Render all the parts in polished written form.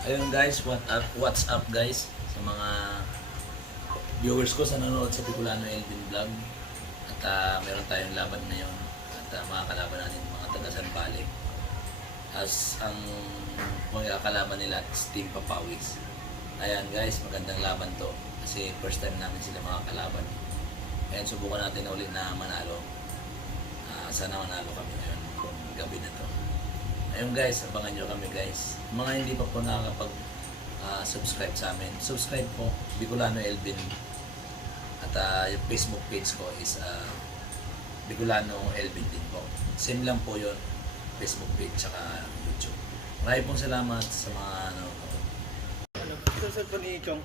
Ayun guys, what's up guys sa mga viewers ko sa nanonood sa Bicolano Elvin Vlog. At meron tayong laban ngayon at mga kalaban natin mga taga San Vale. As ang mga kalaban nila is Team Papawis. Ayan guys, magandang laban to kasi first time namin sila mga kalaban. Ayan, subukan natin na ulit na manalo. Sana manalo kami ngayon gabi na to. Ayun guys, abangan nyo kami guys. Mga hindi pa po nakakapag subscribe sa amin, subscribe po Bicolano Elvin. At yung Facebook page ko is Bicolano Elvin din po. Same lang po yun, Facebook page tsaka YouTube. Maraming pong salamat sa mga Ito yung cellphone ni Chong.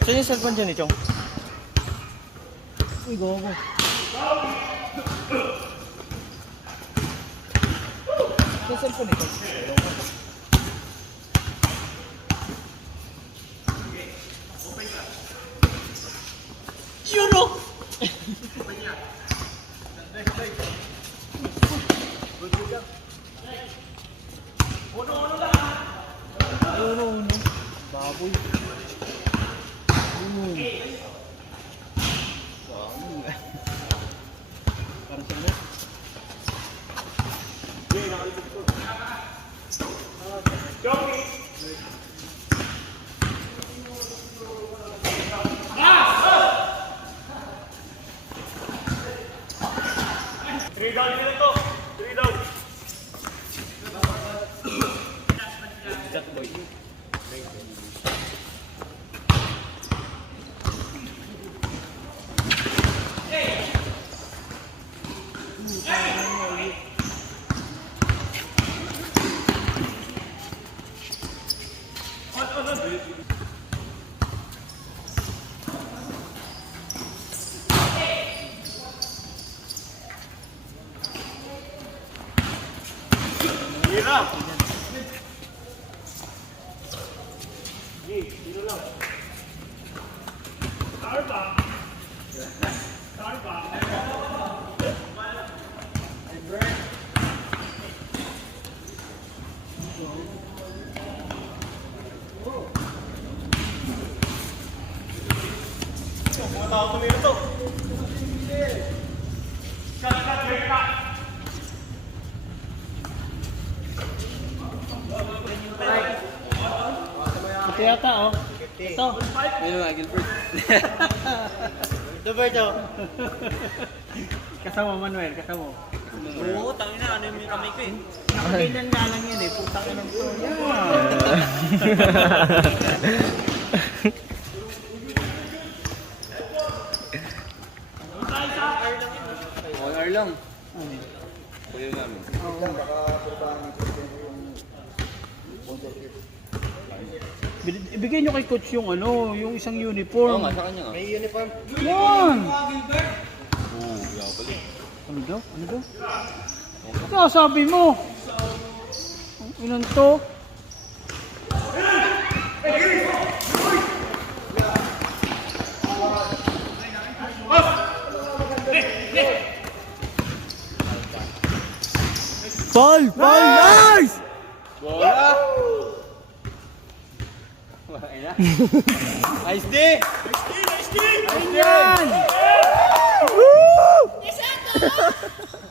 Saan yung cellphone dyan ni Chong? Uy, gogo. Ito yung cellphone nito. Euro! Euro, no? Baboy. Parang sa ano? Three down dito to. Three down. Cut boy. Hirap! Dito lang. Karba! Karba! Mga tao tumira to. Shot, break back. Ito yata, oh. Ito. Ano nga, Gilbert? Gilberto. Kasama Manuel, kasama. Oo, tangina, ano yung kamay ko eh. Nakakailan nga lang yun eh, putang ina ko. OR lang. Kuya namin. Ibigay nyo kay coach yung ano, yung isang uniform. Oo nga, sa kanya nga. May uniform. Yan! Oo, yaw pala. Ano daw? Ano daw? Ito, sabi mo. Ang ilan to? Paul! Paul! Nice! Bola! Nice D! Ayan! Woo!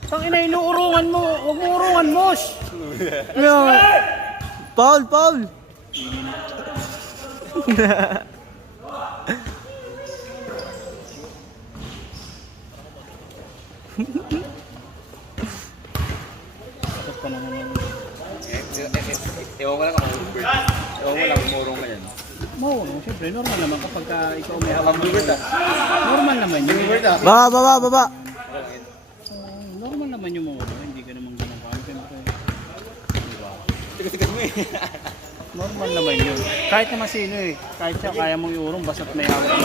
Tangina, inuurungan mo. Huwag mo urungan, Mosh. Paul, Paul. Takot ka naman yan. Ewan ko lang kung Gilbert. Ewan ko lang, umurong ka yan. No, siyempre, normal naman kapag ikaw may hawak. Ang Gilbert ah. Normal naman yun. Gilbert ah. Baba. Normal naman yung mga hindi ka naman ganun ka. Siyempre, diba? Tigas-tigas mo eh. Normal naman yun. Kahit naman sino eh. Kahit siya kaya mong iurong basta't may hawak.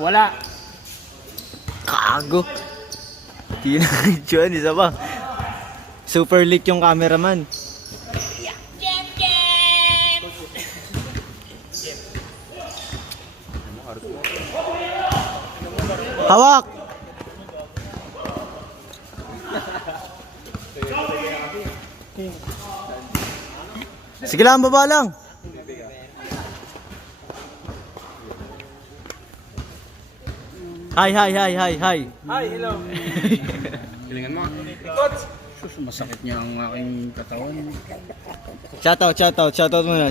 Wala. Kago. Di na yun, isa pa. Super leak yung cameraman. Hawak! Sige lang, baba lang. Hi. Hi, hello. Galingan mo. Sus, masakit niya ang aking katawan. Shoutout muna.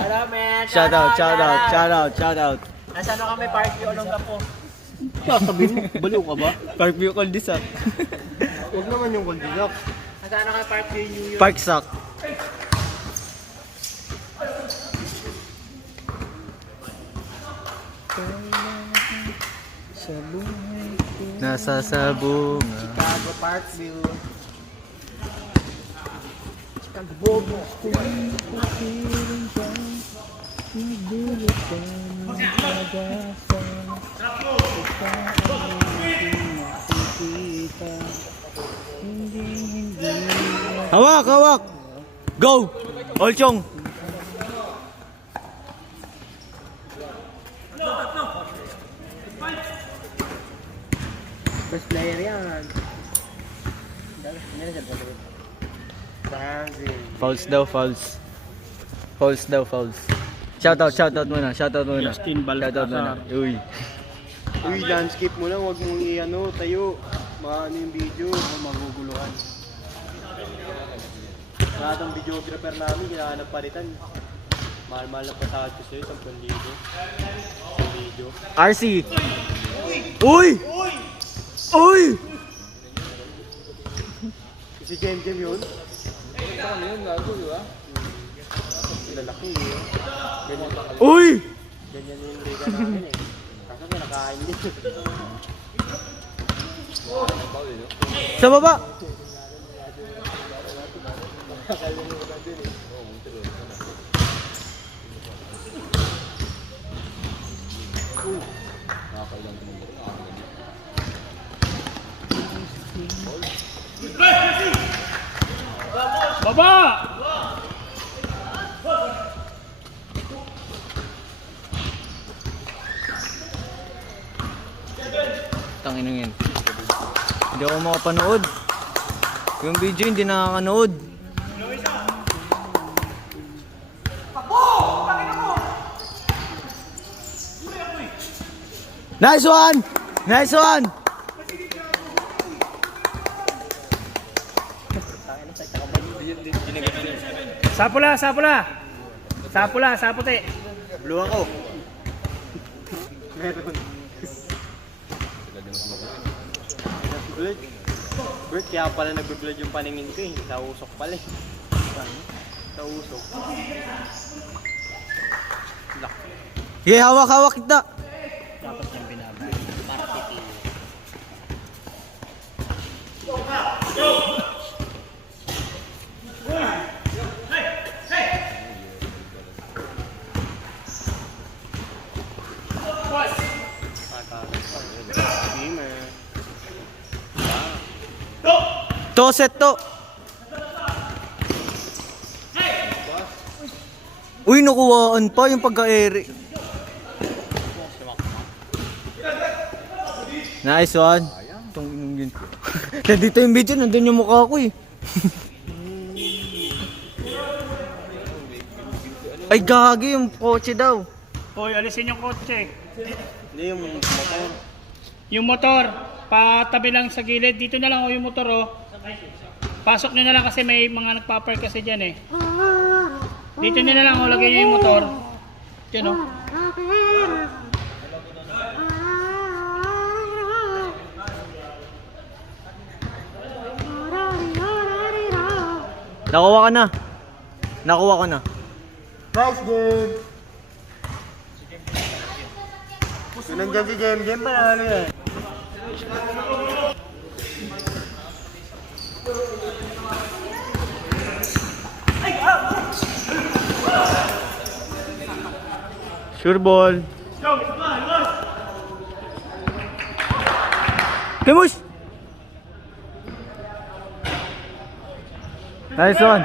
Hello, man. Shoutout. Nasaan na kami? Parkview Olongapo. Sabi mo, baliw ka ba? Parkview Cul-de-sac. Huwag naman yung kondinak. Nasaan na kami? Parkview New York. Parksac. Nasa sabunga. Chicago Parkview. Hawak! Go! Olchong! First player yan. Brazil. Fouls daw. Shoutout muna. Justin Balcazar. Shoutout muna. Uy. Uy, landscape mo lang, huwag mong tayo. Maano yung video, maguguluhan. Lahat ng videographer namin, kailangan ng palitan. Mahal-mahal na pasahod ko sa'yo, 10,000. Sa video. RC. Uy! Si Jem yun? Ito kami yun, gago, di ba? Lalaki yun. Uy! Ganyan yung liga namin eh. Kaso kinakain din. Sa baba! Tanginang yan. Hindi ako makapanood. Yung video hindi nakakanood. Nice one! Saputi. Blue ako. Meron. Bert, kaya pala nag-blood yung paningin ko eh. Sa usok pala eh. Sa usok. Sige, hawak kita. Dapat yung binabay. Para pipili. Set to. Uy, nakuhaan pa yung pagka-ere. Nice one. Itong inong yun. Nandito yung video, nandun yung mukha ko eh. Ay, gagi yung kotse daw. Hoy, alisin yung kotse. Hindi yung motor. Yung motor, patabi lang sa gilid. Dito na lang yung motor oh. Pasok nyo na lang kasi may mga nagpa-park kasi dyan eh. Dito nyo na lang lagay nyo yung motor. Dyan oh. Nakuha ka na. Nice game! Kung nandiyan si Jem, panalo yan. Sure ball. Timus! Nice one.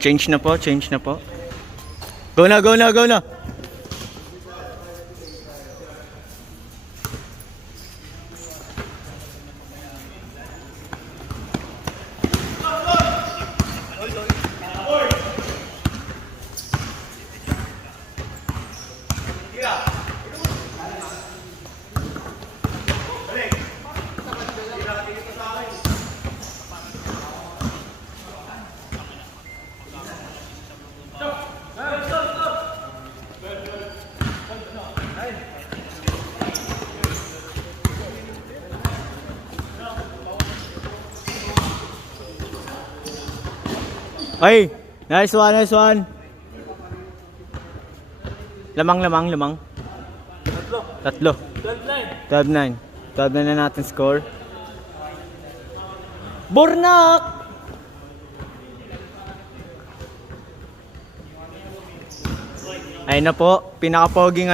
Change na po. Go na. Ay! Nice one, nice one! Lamang. Tatlo. 12-9. 12-9 na natin score. Bornak! Ayun na po, pinakapoging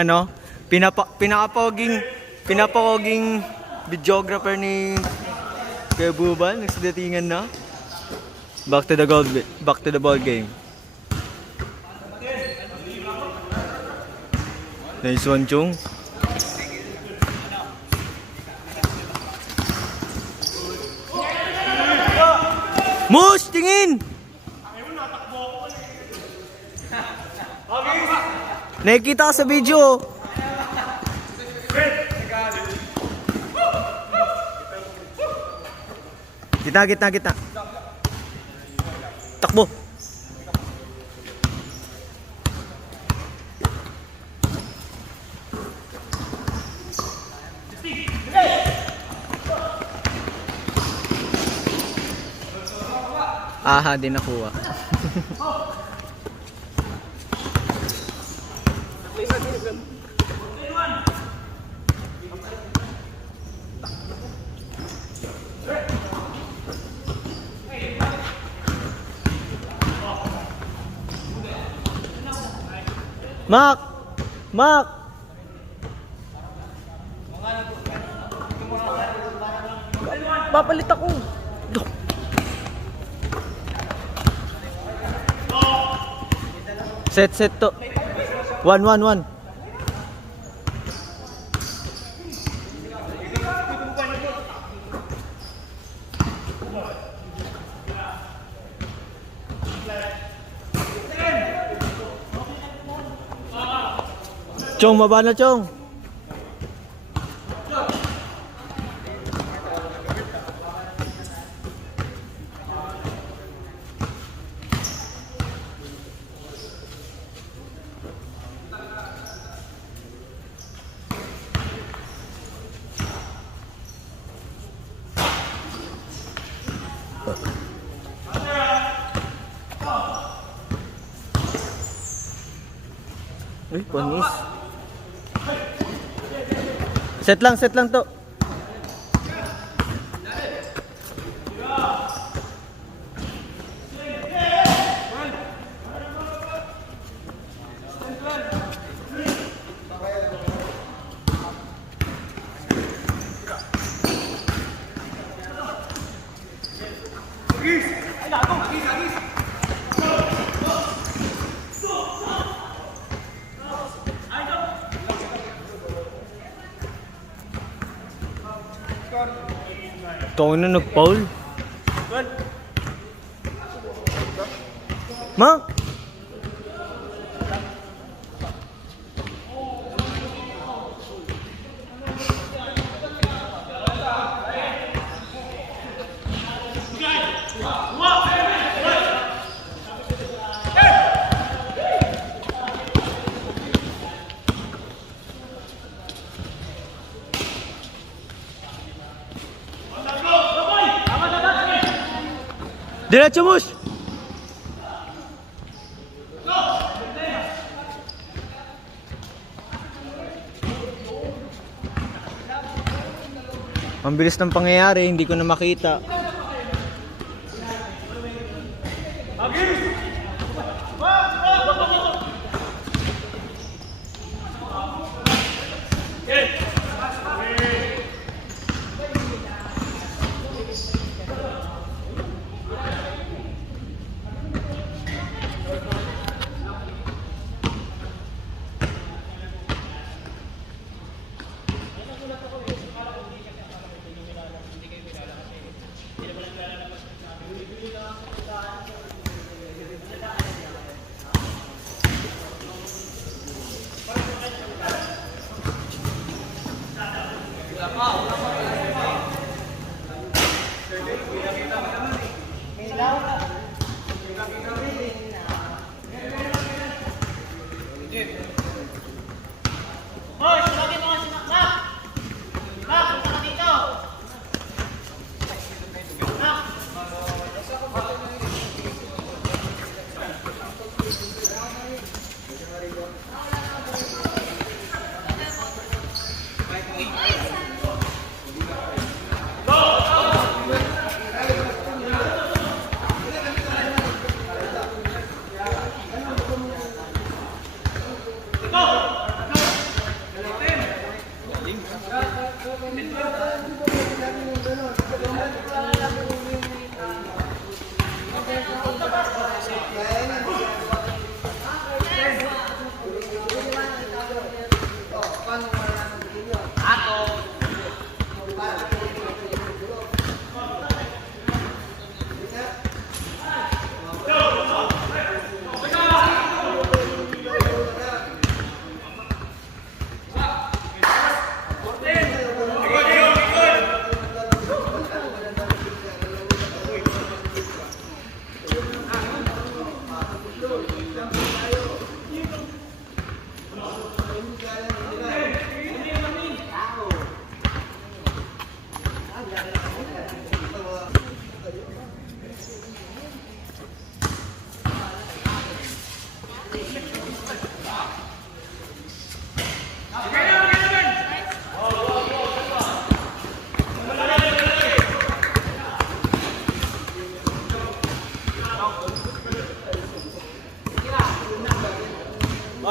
videographer ni Kuya Bubal, nagsidatingan na. Back to the ball game. Nice one, Chung. Mush, tingin! Nakikita ka sa video. Gitna. Takbo. Aha, di nakuha. Mark! Papalit ako. Set to. 1-1-1. Chong, maba na, Chong. Uy, panis. Set lang to. Ito na nag-foul. Mark! Diretso, Mush! Ang bilis ng pangyayari, hindi ko na makita.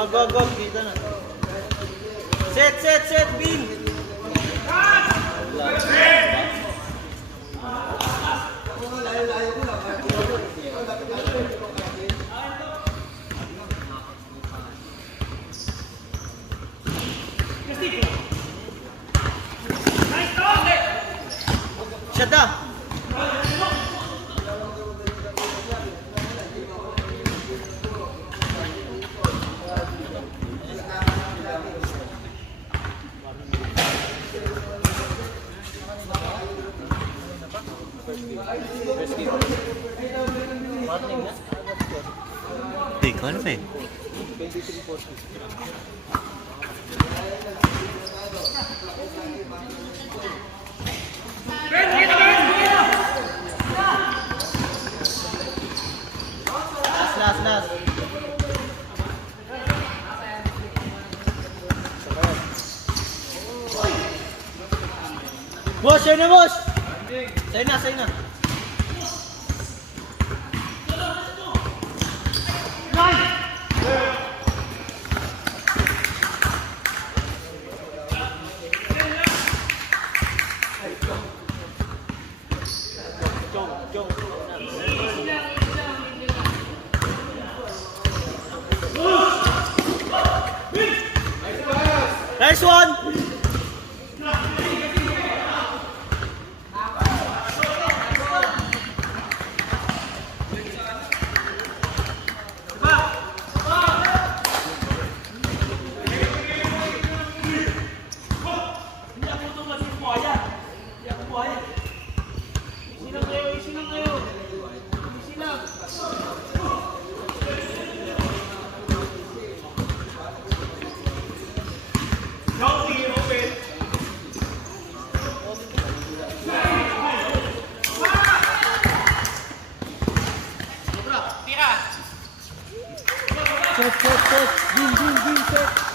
Go, dito na. Set, beam! Shut up! Take on eh. Last. Boss, yun na boss! Sa'yo na. Nice one! Set. Beam, set.